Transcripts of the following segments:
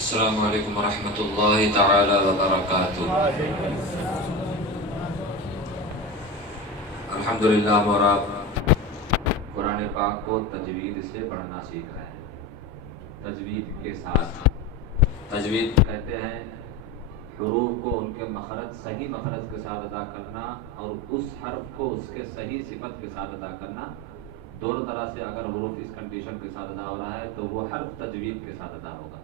السلام علیکم ورحمۃ اللہ تعالی وبرکاتہ۔ الحمدللہ اور آپ قرآن پاک کو تجوید سے پڑھنا سیکھ رہے ہیں، تجوید کے ساتھ۔ تجوید کہتے ہیں حروف کو ان کے مخرج، صحیح مخرج کے ساتھ ادا کرنا، اور اس حرف کو اس کے صحیح صفت کے ساتھ ادا کرنا۔ دونوں طرح سے اگر حروف اس کنڈیشن کے ساتھ ادا ہو رہا ہے تو وہ حرف تجوید کے ساتھ ادا ہوگا۔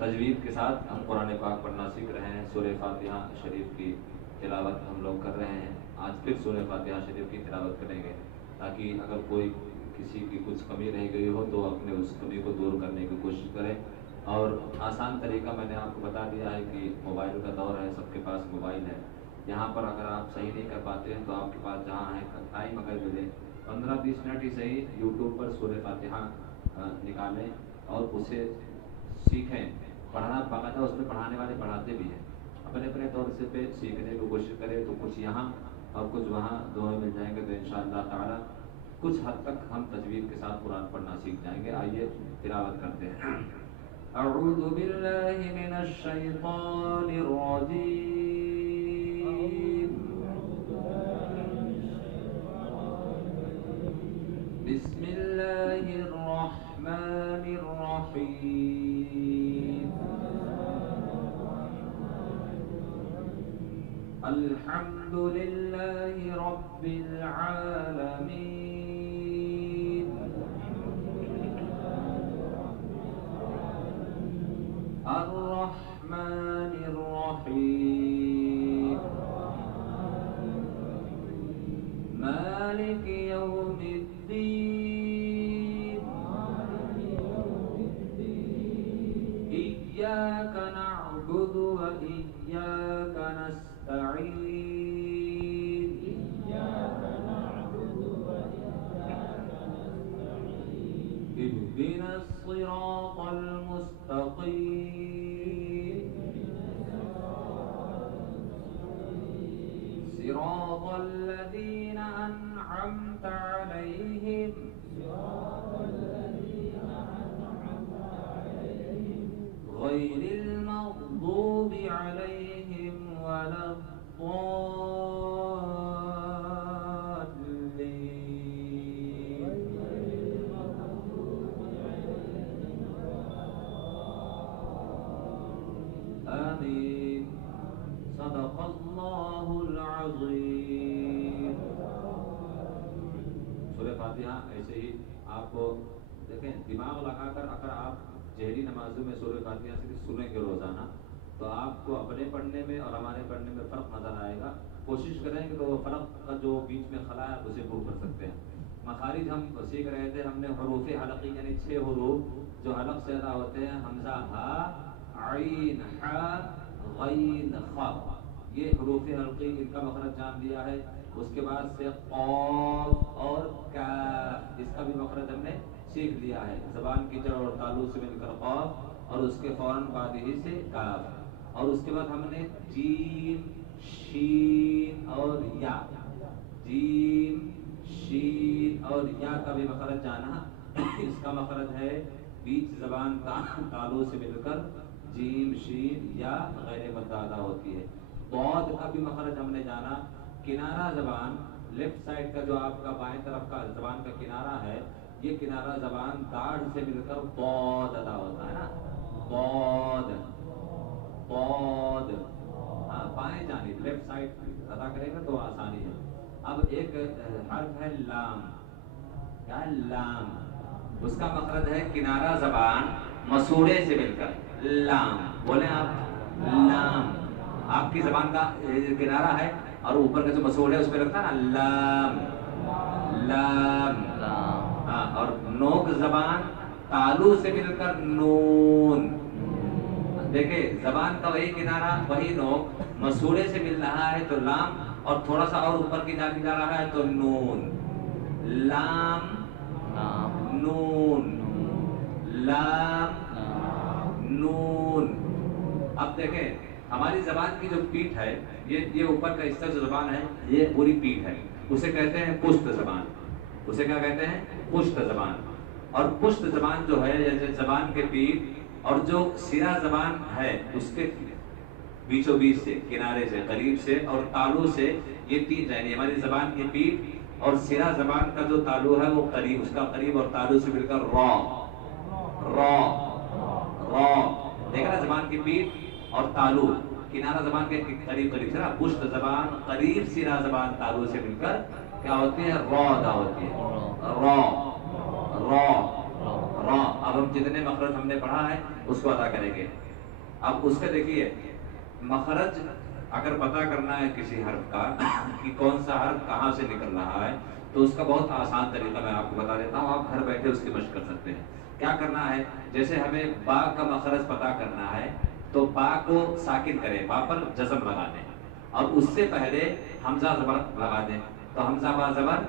تجوید کے ساتھ ہم قرآن پاک پڑھنا سیکھ رہے ہیں۔ سورہ فاتحہ شریف کی تلاوت ہم لوگ کر رہے ہیں۔ آج پھر سورہ فاتحہ شریف کی تلاوت کریں گے، تاکہ اگر کوئی کسی کی کچھ کمی رہ گئی ہو تو اپنے اس کمی کو دور کرنے کی کوشش کریں۔ اور آسان طریقہ میں نے آپ کو بتا دیا ہے کہ موبائل کا دور ہے، سب کے پاس موبائل ہے۔ یہاں پر اگر آپ صحیح نہیں کر پاتے ہیں تو آپ کے پاس جہاں ہے ٹائم اگر ملے 15-20 منٹ ہی صحیح یوٹیوب پر سورہ فاتحہ نکالیں اور اسے سیکھیں۔ پڑھنا باقاعدہ اس میں پڑھانے والے پڑھاتے بھی ہیں، اپنے اپنے طور سے پہ سیکھنے کی کوشش کرے تو کچھ یہاں اور کچھ وہاں دونوں مل جائیں گے تو انشاءاللہ تعالی کچھ حد تک ہم تجوید کے ساتھ قرآن پڑھنا سیکھ جائیں گے۔ آئیے تلاوت کرتے ہیں۔ اعوذ باللہ من الشیطان الرجیم، بسم اللہ الرحمن الرحیم۔ الحمد للہ رب العالمین، الرحمن الرحیم، مالک یوم الدین، ایاک نعبد و ایاک نستعین، اهدنا الصراط المستقیم، صراط الذین انعمت علیہم غیر المغضوب علیہم ولا الضالین۔ آمین۔ صدق اللہ العظیم۔ سورہ فاتحہ ایسے ہی آپ کو دیکھیں، دماغ لگا کر اگر آپ جہری نمازوں میں سورہ فاتحہ صرف سنیں گے روزانہ تو آپ کو اپنے پڑھنے میں اور ہمارے پڑھنے میں فرق نظر آئے گا۔ کوشش کریں کہ تو وہ فرق کا جو بیچ میں خلا ہے آپ اسے پور کر سکتے ہیں۔ مخارج ہم سیکھ رہے تھے، ہم نے حروف حلقی یعنی 6 حروف جو حلق سے ادا ہوتے ہیں، حمزہ، ہا، عین، حا، غین، خا، یہ حروف حلقی، ان کا مخرج جان لیا ہے۔ اس کے بعد سے قاف اور کاف، اس کا بھی مخرج ہم نے سیکھ لیا ہے۔ زبان کی جڑ اور تالو سے مل کر قاف اور اس کے فوراً بعد ہی سے کاف، اور اس کے بعد ہم نے جیم، شین اور یا، جیم، شین اور یا کا بھی مخرج جانا۔ اس کا مخرج ہے بیچ زبان تالو سے مل کر جیم، شین یا غیر مد ادا ہوتی ہے۔ ضاد کا بھی مخرج ہم نے جانا۔ کنارہ زبان، لیفٹ سائڈ کا جو آپ کا بائیں طرف کا زبان کا کنارہ ہے، یہ کنارہ زبان داڑھ سے مل کر ضاد ادا ہوتا ہے نا، ضاد، ضاد، ہاں بائیں جانب لیفٹ سائڈ ادا کرے گا تو آسانی ہے۔ اب ایک حرف ہے لام، کیا ہے؟ لام، اس کا مخرج ہے کنارہ زبان مسوڑے سے مل کر لام، بولیں آپ لام، آپ کی زبان کا کنارہ ہے اور اوپر کا جو مسوڑ ہے اس میں رکھتا ہے نا لام، لام، ہاں، اور نوک زبان تالو سے مل کر نون۔ دیکھیں زبان کا وہی کنارہ وہی نوک مسوڑے سے مل رہا ہے تو لام، اور تھوڑا سا اور اوپر کی جانب جا رہا ہے تو نون، لام، نون، لام، نون۔ اب دیکھیں ہماری زبان کی جو پیٹھ ہے، یہ اوپر کا حصہ جو زبان ہے یہ پوری پیٹھ ہے، اسے کہتے ہیں پشت زبان، اسے کیا کہتے ہیں؟ پشت زبان۔ اور پشت زبان جو ہے جیسے زبان کے پیٹھ اور جو سرا زبان ہے اس کے بیچوں بیچ سے، کنارے سے، قریب سے اور تالو سے، یہ تین یعنی ہماری زبان کی پیٹھ اور سرا زبان کا جو تالو ہے وہ قریب، اس کا قریب اور تالو سے مل کر را را را، دیکھا نا زبان کی پیٹھ اور تالو، کنارہ زبان کے قریب قریب سے نا، پشت زبان قریب سرا زبان تالو سے مل کر کیا ہوتی ہے؟ را ادا ہوتی ہے، را را را۔ اب ہم جتنے مخرج ہم نے پڑھا ہے اس کو ادا کریں گے۔ اب اس کا دیکھیے مخرج اگر پتہ کرنا ہے کسی حرف کا کہ کون سا حرف کہاں سے نکل رہا ہے تو اس کا بہت آسان طریقہ میں آپ کو بتا دیتا ہوں، آپ گھر بیٹھے اس کی مشق کر سکتے ہیں۔ کیا کرنا ہے؟ جیسے ہمیں با کا مخرج پتہ کرنا ہے تو با کو ساکن کریں، با پر جزم لگا دیں اور اس سے پہلے حمزہ زبر لگا دیں، تو حمزہ با زبر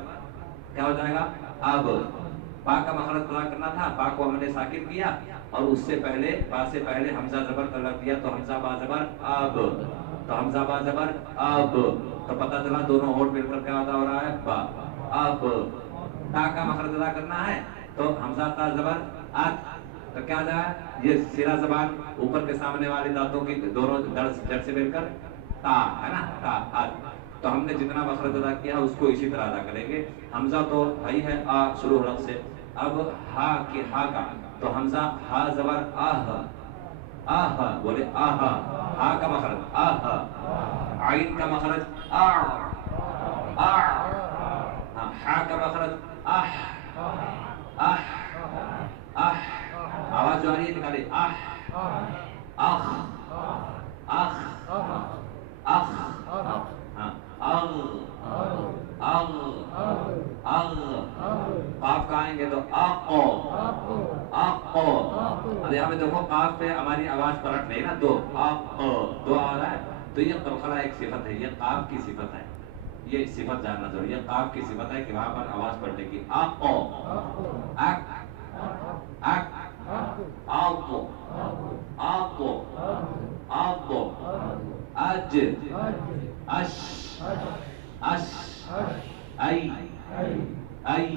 کیا ہو جائے گا؟ اب با کا مخرج پتہ کرنا تھا، با کو ہم نے ساکن کیا اور اس سے پہلے با سے پہلے حمزہ زبر کا لگ دیا تو حمزہ با زبر اب، تو حمزہ با زبر اب، تو پتہ چلا دونوں ہونٹ مل کر کیا ادا ہو رہا ہے؟ با۔ اب تا کا مخرج ادا کرنا ہے تو حمزہ تا زبر ات، تو کیا جائے؟ یہ سرا زبان اوپر کے سامنے والے دانتوں کی دونوں جڑ سے مل کر تا ہے نا، تا ات، تو ہم نے جتنا مخرج ادا کیا اس کو اسی طرح ادا کریں گے۔ حمزہ تو ہی ہے آ شروع حرف سے، اب ہا کی ہا کا تو حمزہ ہا زبر آہ، آہ بولے آہ، ہا کا مخرج آہ، عین کا مخرج آ، آ، ہا کا مخرج آہ، آہ، آہ، آواز جو آ رہی ہے نکالے آہ، آخ، آخ، آخ، ہاں اغ، اغ، اغ، قاف کا آئیں گے تو آقو، آقو، اب یہاں پہ دیکھو قاف پہ ہماری آواز پلٹ نہیں نا، دو آقو، دو آ رہا ہے تو یہ قلقلہ ایک صفت ہے، یہ قاف کی صفت ہے، یہ صفت جاننا ضروری ہے، یہ قاف کی صفت ہے کہ وہاں پر آواز پلٹے گی، آقو، اک، اک، آقو، آقو، آقو، اج، اش، اش، ای، ای۔